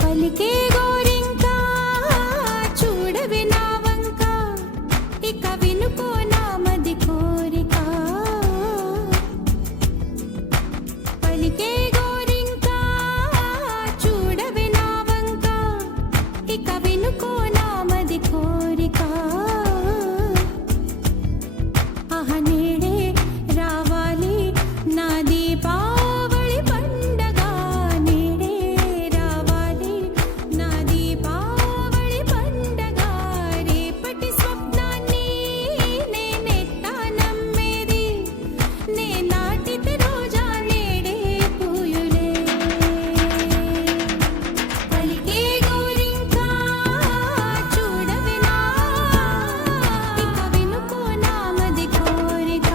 పలికే గోరింకా చూడవి నా వంక, ఇక వినుకో నా మది కోరిక. పలికే గోరింకా చూడవి నా వంక, ఇక వినుకో నా మది కోరిక. ఆహ నేడే రావాలి నా దీపావళి పండగ, నేడే రావాలి నా దీపావళి పండగ. రేపటి స్వప్నాన్ని నేనెట్టా నమ్మేది, నే నాటితే రోజా నేడే పూయులే. పలికే గోరింకా చూడవి నా, ఇక వినుకో నా మది కోరిక.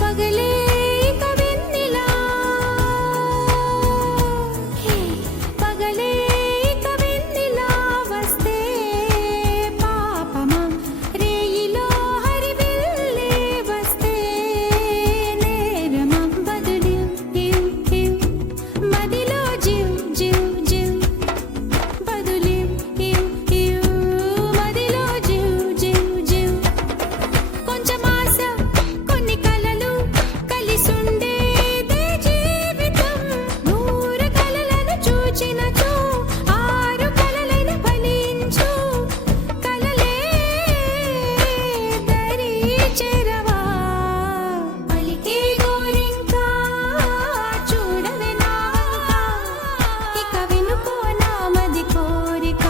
పగలే ఇక వెన్నెలా, పగలే ఇక వెన్నెలా వస్తే పాపమా, రేయిలో హరివిల్లే వస్తే నేరమా. బదులు ఇవ్ ఇవ్ మదిలో జివ్ జివ్ జివ్, బదులు ఇవ్ ఇవ్ మదిలో జివ్ జివ్ జివ్. కొంచెం ఆశ కొన్ని కలలు కలిసుండేదే జీవితం. నూరు కలలను చూచినచో ఆరు కలలైన ఫలించు. కలలే దరి చేరవా. పలికే గోరింకా చూడవే నా వంక, ఇక వినుకో నా మది కోరిక.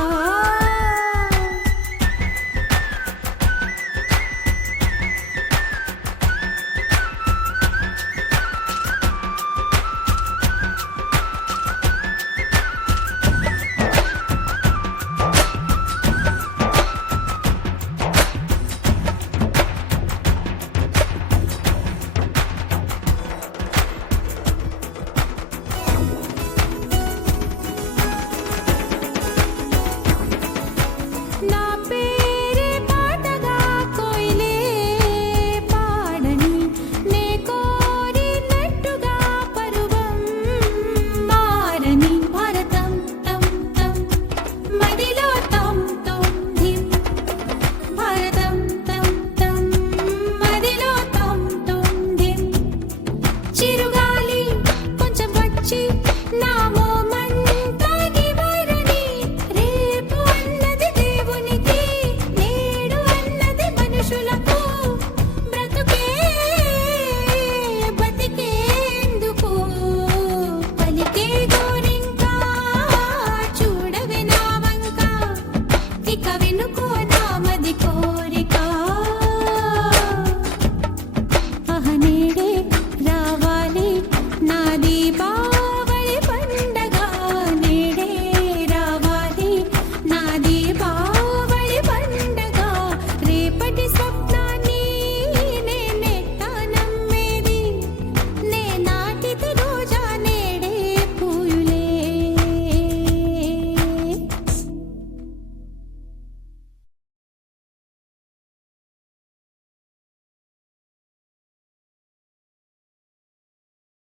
నా పేరే పాటగా కోయిలే పాడని, నే కోరినట్టుగా పరువం మారని. భారతం తం తం మదిలో తం తం ధిం, భారతం తం తం మదిలో తం తం ధిం. చిరుగాలి కొంచెం వచ్చి నా